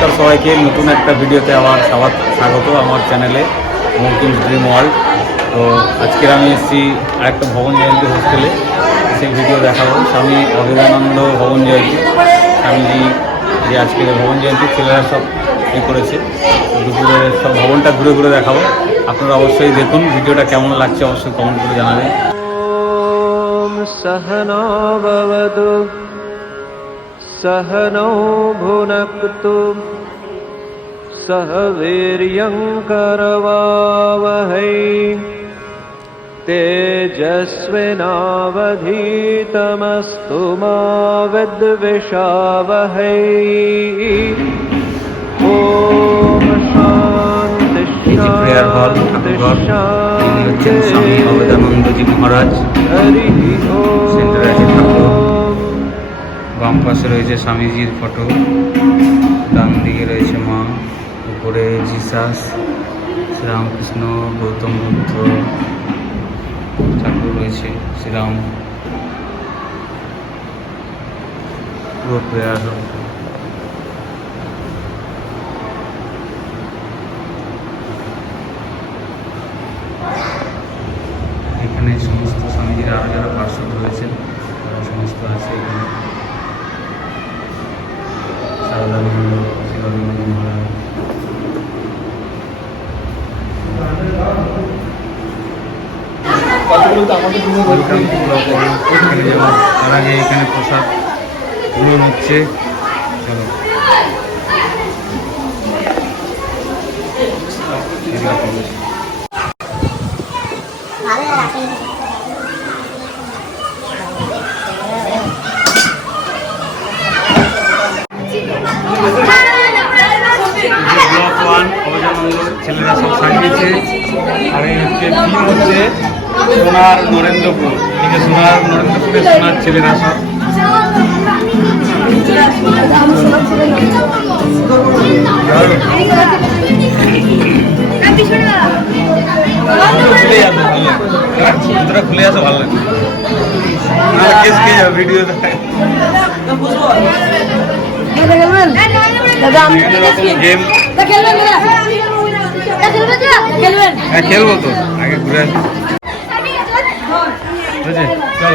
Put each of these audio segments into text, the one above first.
নমস্কার সবাইকে। নতুন একটা ভিডিওতে আমার সবার স্বাগত আমার চ্যানেলে মঙ্কিম ড্রিম ওয়ার্ল্ড তো আজকের আমি এসেছি আরেকটা ভবন জয়ন্তী হোস্টেলে সেই ভিডিও দেখাবো। স্বামী অবিবেকানন্দ ভবন জয়ন্তী। স্বামীজি যে আজকের ভবন জয়ন্তী, ছেলেরা সব ই করেছে? দুপুরে সব ভবনটা ঘুরে ঘুরে দেখাবো। আপনারা অবশ্যই দেখুন, ভিডিওটা কেমন লাগছে অবশ্যই কমেন্ট করে জানাবেন। सह नो भुनक्तु सह वीर्यङ्करवावहै तेजस्विनावधीतमस्तु मा विद्विषावहै ॐ शान्ति शान्ति शान्ति मावद्विषावहै ओष्ठाया বাম পাশে রয়েছে স্বামীজির ফটো। ডান দিকে রয়েছে মা। উপরে জিসাস, শ্রীরামকৃষ্ণ, গৌতম বুদ্ধ, ঠাকুর রয়েছে শ্রীরাম। পুরো এখানে সমস্ত স্বামীজির আরও যারা পার্শ্বদ রয়েছেন, তারা সমস্ত আছে এখানে। Welcome টু ব্লগ তার এখানে প্রসাদগুলো নিচ্ছে চলো এরকম। ব্লক ওয়ান অবজানন্দ ছেলেরা সব সাজিয়েছে আর এই হচ্ছে থিম হচ্ছে সোনার নরেন্দ্রপুর ঠিক আছে সোনার নরেন্দ্রপুরে সোনার ছেলেরা সব খুলে হ্যাঁ, তোরা আসো ভালো যাবে ভিডিও গেম হ্যাঁ খেলব তো আগে ঘুরে আসি। বুঝেছে চল।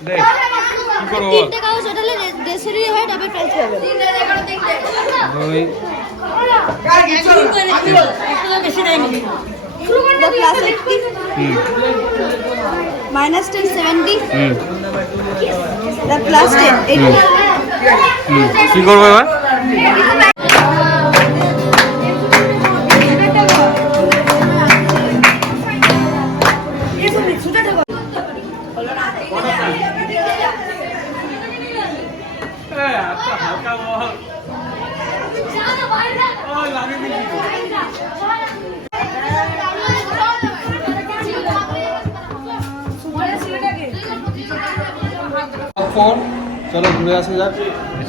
দেখ কি করব তিনটে কাগজ ওঠালে দেশেরই হয় তবে প্রাইজ পাবে দুই হুম minus ten seventy hmm plus ten hmm. Hmm. কি করব এবার?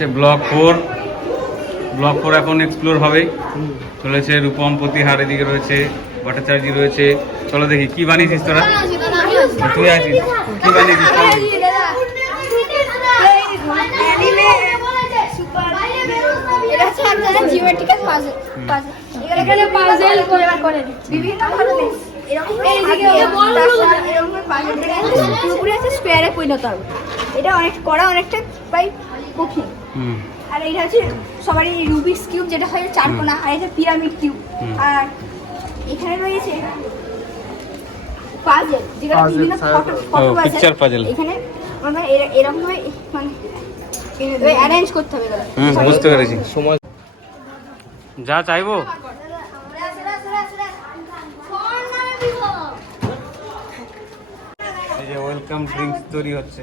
হচ্ছে ব্লক ফোর। ব্লক ফোর এখন এক্সপ্লোর হবে চলেছে রূপম প্রতিহার এদিকে রয়েছে ভট্টাচার্য রয়েছে। চলো দেখি কি বানিয়েছিস তোরা? তুই আছিস? কি বানিয়েছিস? এটা অনেক করা অনেকটা প্রায় কঠিন আর এটা হচ্ছে সবারই রুবিক্স কিউব যেটা হয় চারকোনা আর এটা পিরামিড কিউব আর এখানে রয়েছে পাজেল যেটা বিভিন্ন ফটো ফটো picture এখানে আমরা এরকম ভাবে মানে অ্যারেঞ্জ করতে হবে হুম বুঝতে পেরেছি। সময় যা চাইব। এই যে ওয়েলকাম ড্রিঙ্কস তৈরি হচ্ছে।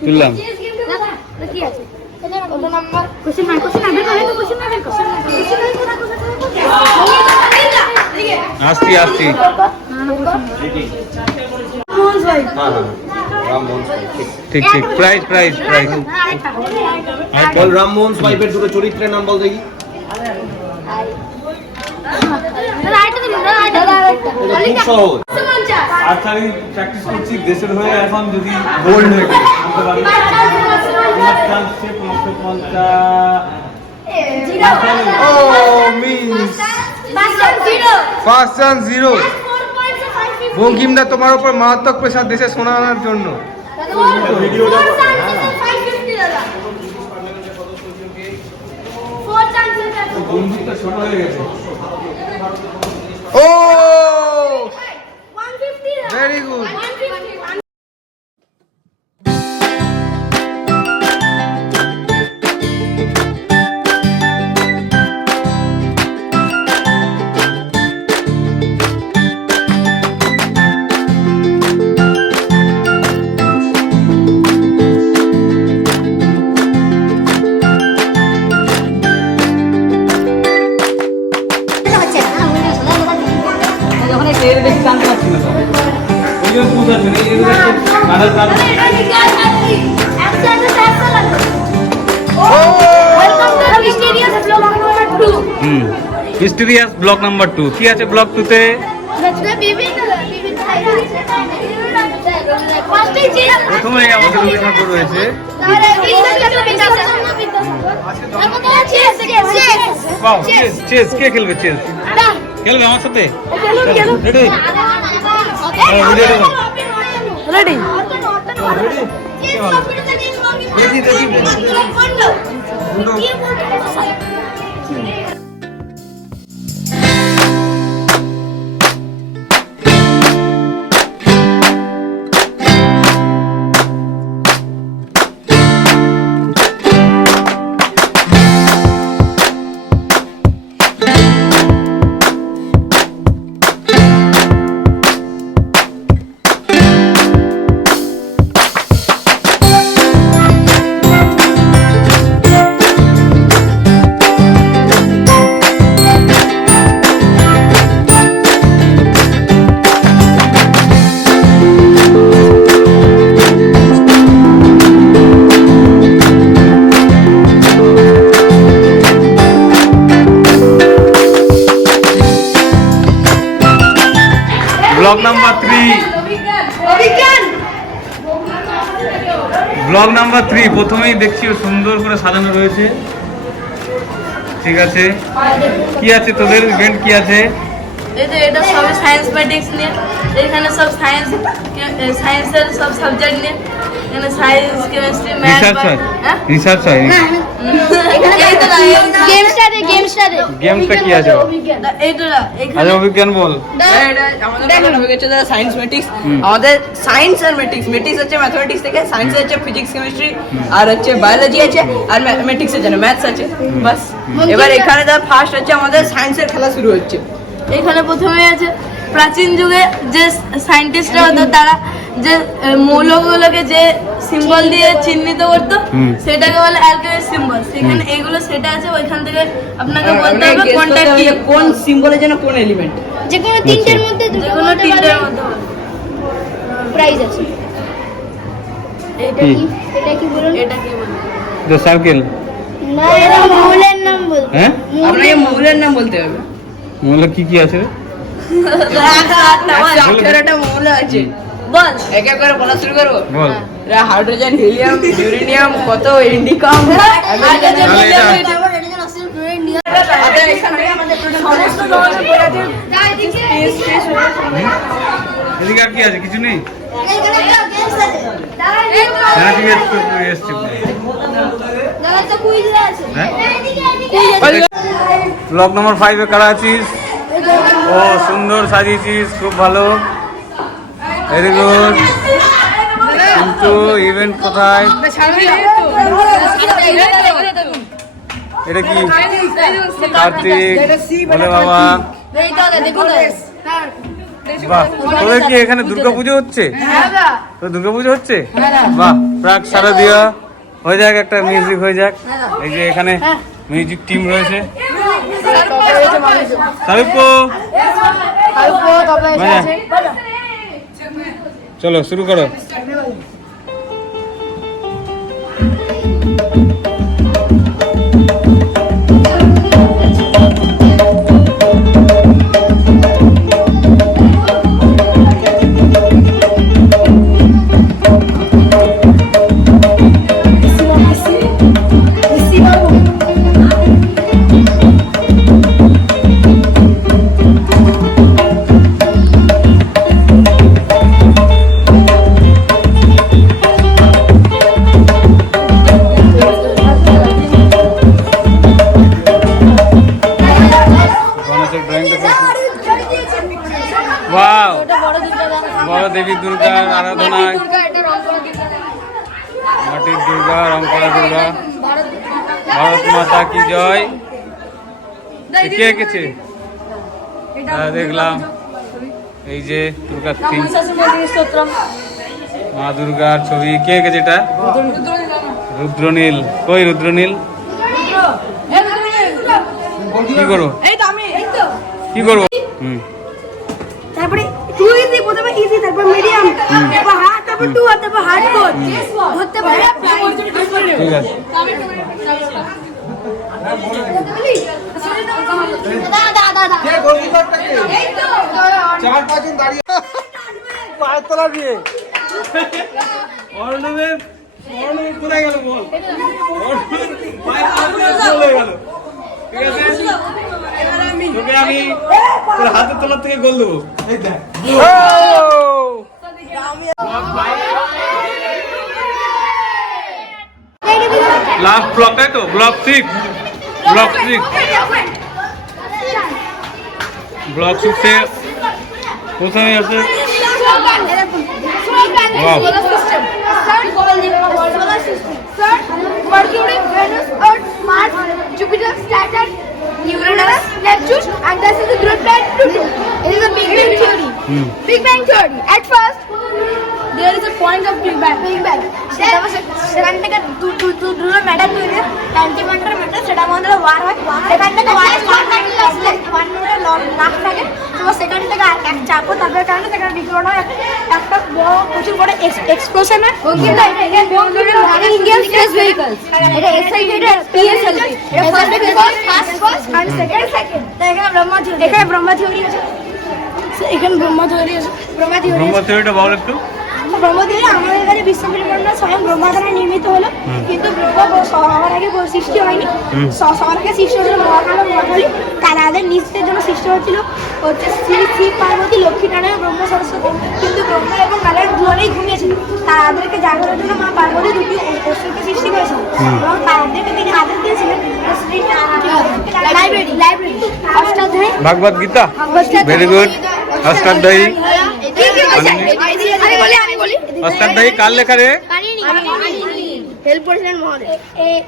তুললাম আসছি আসছি। ঠিক ঠিক। প্রাইজ প্রাইজ প্রাইজ বল রামমোহন সোয়াইপের দুটো চরিত্রের নাম বল দেখি। আমি প্র্যাকটিস করছি দেশের হয়ে এখন যদি গোল্ড হয়ে পারি পাঁচশো পঞ্চাশ জিরো বঙ্কিমদা তোমার উপর মারাত্মক প্রেশার দেশে সোনা আনার জন্য। বন্ধুটা ছোট হয়ে গেছে। ও very good hmm. Mysterious block number two কি আছে ব্লক টুতে প্রথমেই আমাদের রবীন্দ্র ঠাকুর রয়েছে চেস চেস কে খেলবে চেস খেলবে আমার সাথে? Ready ready block block number three প্রথমেই দেখছি সুন্দর করে সাজানো রয়েছে। ঠিক আছে। কি আছে তোদের? ইভেন্ট কি আছে? এই যে এটা সবই সায়েন্স ম্যাটিক্স নিয়ে এখানে সব সায়েন্স সায়েন্সের সব সাবজেক্ট নিয়ে এখানে সায়েন্স কেমিস্ট্রি ম্যাথ রিসার্চ হয় হ্যাঁ রিসার্চ হয় এই তো না, এই- গেমসটা দে গেমসটা দে গেমসটা কি আছে বাবা? এইটা না, এখানে আচ্ছা অভিজ্ঞান বল আমাদের প্রধান হয়ে গেছে সায়েন্স মেটিক্স হুম। আমাদের সায়েন্স আর মেটিক্স মেটিক্স হচ্ছে ম্যাথমেটিক্স থেকে সায়েন্স হচ্ছে ফিজিক্স কেমিস্ট্রি আর হচ্ছে বায়োলজি আছে আর ম্যাথমেটিক্স আছে ম্যাথস আছে বাস এবার এখানে তার ফার্স্ট হচ্ছে আমাদের সায়েন্সের খেলা শুরু হচ্ছে এখানে প্রথমে আছে প্রাচীন যুগে যে সায়েন্টিস্টরা হতো তারা যে মৌলগুলোকে যে সিম্বল দিয়ে চিহ্নিত করতো সেটাকে বলে অ্যালকেমিক সিম্বল সেখানে এইগুলো সেটা আছে ওইখান থেকে আপনাকে বলতে হবে কোনটা কি। কোন সিম্বলের জন্য কোন এলিমেন্ট যে কোনো তিনটের মধ্যে দুটো যে কোনো বলতে তিনটের মধ্যে বলতে। প্রাইজ আছে। এটা কি? এটা কি বলুন? এটা কি বলব দ্য সার্কেল না এটা মৌলের নাম বল হ্যাঁ? আপনাকে মৌলের নাম বলতে হবে। মূল্য কি কি আছে মৌল আছে। বল। এক এক করে বলা শুরু করব? বল। হাইড্রোজেন হিলিয়াম ইউরেনিয়াম কত ইন্ডিকাম এদিকে। আর কি আছে? কিছু নেই? এসছি। ব্লক নম্বর ফাইভে কারা আছিস? ও, সুন্দর সাজিয়েছিস, খুব ভালো। ভেরি গুড কিন্তু ইভেন্ট কোথায়? এটা কি? কার্তিক। বলে বাবা। বাহ। তোদের কি এখানে দুর্গাপুজো হচ্ছে? তো দুর্গাপুজো হচ্ছে? বাহ। প্রাক সারা দিয়া। হয়ে যাক একটা মিউজিক হয়ে যাক। এই যে এখানে মিউজিক টিম রয়েছে। বাজা। চলো শুরু করো। এঁকেছে হ্যাঁ, দেখলাম। এই যে দুর্গার মা দুর্গার ছবি। কে এঁকেছে এটা? রুদ্রনীল। কই রুদ্রনীল? কি করব এই তো আমি কি করব? হুম। তারপরে টু ইজি প্রথমে ইজি তারপর মিডিয়াম তারপর হার্ড তারপর টু তারপর হার্ড কোড ধরতে পারে ঠিক আছে দাদা দাদা কে গোলকিপারটাকে চার পাঁচজন দাঁড়িয়ে। পায়ের তলা দিয়ে অর্ণবের অর্ণবের কোথায় গেল বল। অর্ণবের পায়ের তলা দিয়ে গোল। গেল। ঠিক আছে? তোকে আমি তোর হাতের তলার থেকে গোল দেবো। লাস্ট ব্লক তাই তো block six block six block সিক্সে প্রথমে আছে Wow. Mercury, Venus, Earth, Mars, Jupiter, Saturn, Uranus, Neptune, and this is the group planet Pluto. It is a Big Bang theory. Hmm. Big Bang theory. At first, there is a point of Big Bang. Big Bang. সেটা সেখান থেকে দু- দু- দু- দুটো matter তৈরি হয় antimatter matter সেটার মধ্যে ওয়ার হয় সেখান থেকে ওয়ার লাখ থাকে তো সেখান থেকে এক চাপও তাদের কারণে সেখানে বিকিরণ হয় একটা- বড় প্রচুর বড় এক্সপ্লোশন হয় এখানে ব্রহ্মা থিওরি এখানে ব্রহ্মা থিওরি আছে এখানে ব্রহ্মা থিওরি আছে ব্রহ্মা থিওরি ব্রহ্ম থিওরিটা বল একটু ব্রহ্মদেবী আমাদের এখানে বিশ্ব ব্রহ্মাণ্ড স্বয়ং ব্রহ্মা দ্বারা নির্মিত হলো কিন্তু সবার আগে সৃষ্টি হয়নি স- সবার আগে সৃষ্টি হয়েছিল মহাকাল মহাকালী তাদের নিজেদের জন্য সৃষ্টি হয়েছিল হচ্ছে শ্রী শ্রী পার্বতী লক্ষ্মী নারায়ণ ব্রহ্ম সরস্বতী কিন্তু ব্রহ্মা এবং নারায়ণ দুজনেই ঘুমিয়েছিল। তাদেরকে জাগানোর জন্য মা পার্বতী দুটি অসুরকে সৃষ্টি করেছিল। এবং তাদেরকে তিনি আদেশ দিয়েছিলেন Shri library library Ashtadhyay. Bhagavad Gita? Very good Ashtadhyayi? Ashtadhyayi. কার লেখা রে? হেল্প করেছিলেন মহোদয়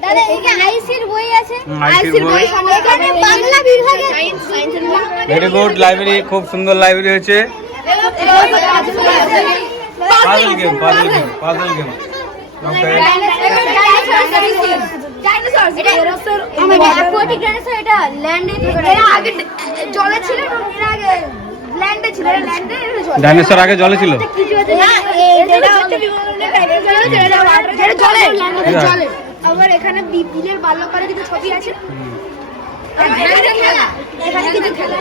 দাদা এখানে আইসির বই আছে। হুম, বই। এখানে বাংলা বিভাগে ভেরি গুড লাইব্রেরি খুব সুন্দর লাইব্রেরি হয়েছে। Puzzle game puzzle game puzzle game okay dinosaur আগে জলে ছিল জলে আবার এখানে বি- বিলের বাল্যকালে কিছু ছবি আছে। এখানে খেলা। এখানে কিছু খেলা।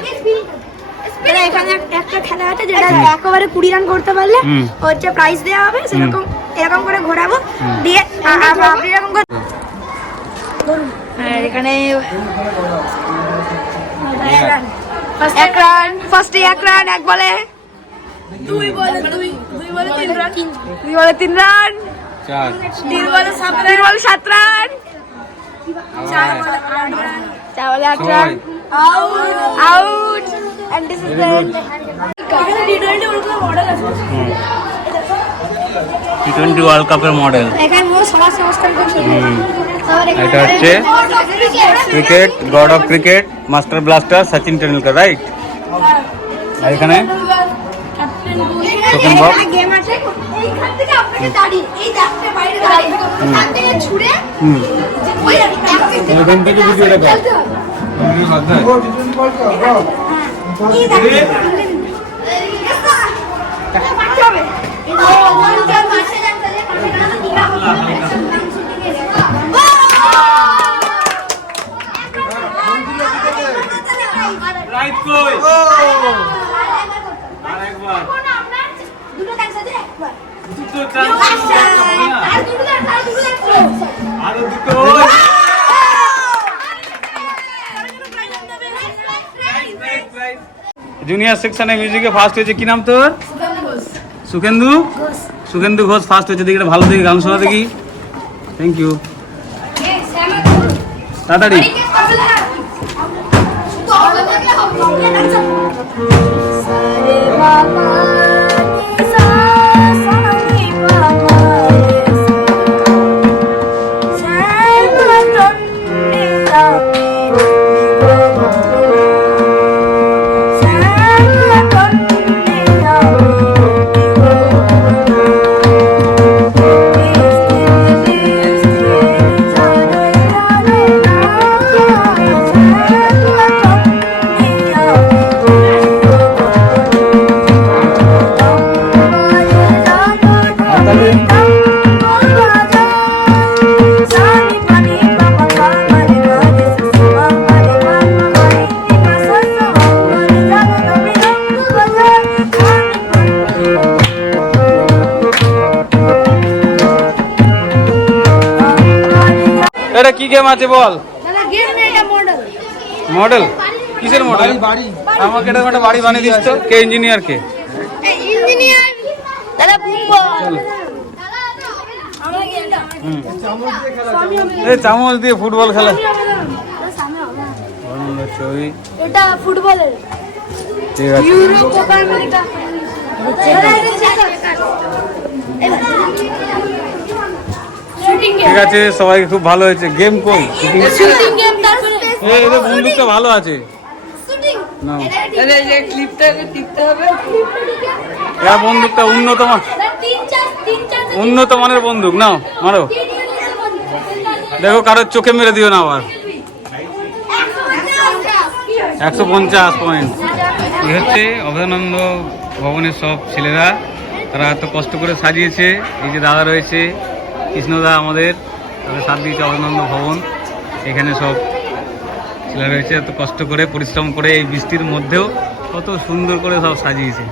এখানে এখানে একটা খেলা আছে যেটা একেবারে কুড়ি রান করতে পারলে হচ্ছে প্রাইজ দেওয়া হবে সেরকম এরকম করে ঘোরাবো। দিয়ে আ- আ- আপনি এরকম করে এখানে এক রান। ফার্স্টে এক রান এক বলে দুই বলে দুই দুই বলে তিন রান। দুই বলে তিন রান। চার তিন বলে সাত তিন বলে সাত রান চার বলে আট ছয়। Run out and this is the T twenty ওরকম মডেল আছে টি টোয়েন্টি ওয়ার্ল্ড কাপের মডেল এখানে মোট সমাজ সংস্কার করছে এটা হচ্ছে cricket god of cricket master blaster Sachin Tendulkar right আর এখানে Token box. এইখান থেকে আপনাকে দাঁড়িয়ে এই দেখতে বাইরে দাঁড়িয়ে ওখান থেকে ছুড়ে হুম। ওই এখান থেকে ভিডিওটা কর জুনিয়র সেকশনে মিউজিকে ফার্স্ট হয়েছে কি নাম তোর? সুখেন্দু সুখেন্দু ঘোষ। ফার্স্ট হয়েছে। দেখি ভালো দেখি গান শোনা দেখি। থ্যাংক ইউ তাড়াতাড়ি। এটা আছে বল। দাদা গেম নেই এটা মডেল মডেল কিসের মডেল আমাকে এটা একটা বাড়ি বানিয়ে দিস তো। কে ইঞ্জিনিয়ার কে? এই চামচ দিয়ে ফুটবল খেলা। এটা ফুটবলের। ইউরো কোপা আমেরিকা ঠিক আছে সবাইকে খুব ভালো হয়েছে। গেম কই? শুটিং গেম তারপরে এই এদের বন্দুকটা ভালো আছে। শুটিং না তাহলে এই ক্লিপটাকে টিপতে হবে। এরা বন্দুকটা উন্নত মান তিন চার তিন চার উন্নত মানের বন্দুক। নাও মারো। দেখো কারোর চোখে মেরে দিও না আবার। একশো পঞ্চাশ পয়েন্ট এই হচ্ছে অভয়ানন্দ ভবনের সব ছেলেরা। তারা এত কষ্ট করে সাজিয়েছে। এই যে দাদা রয়েছে। কৃষ্ণদা আমাদের তাদের সাথ দিয়েছে অভয়ানন্দ ভবন, এখানে সব ছেলেরা রয়েছে, এত কষ্ট করে, পরিশ্রম করে এই বৃষ্টির মধ্যেও কত সুন্দর করে সব সাজিয়েছে।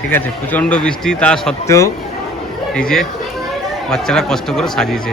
ঠিক আছে, প্রচণ্ড বৃষ্টি, তা সত্ত্বেও এই যে বাচ্চারা কষ্ট করে সাজিয়েছে।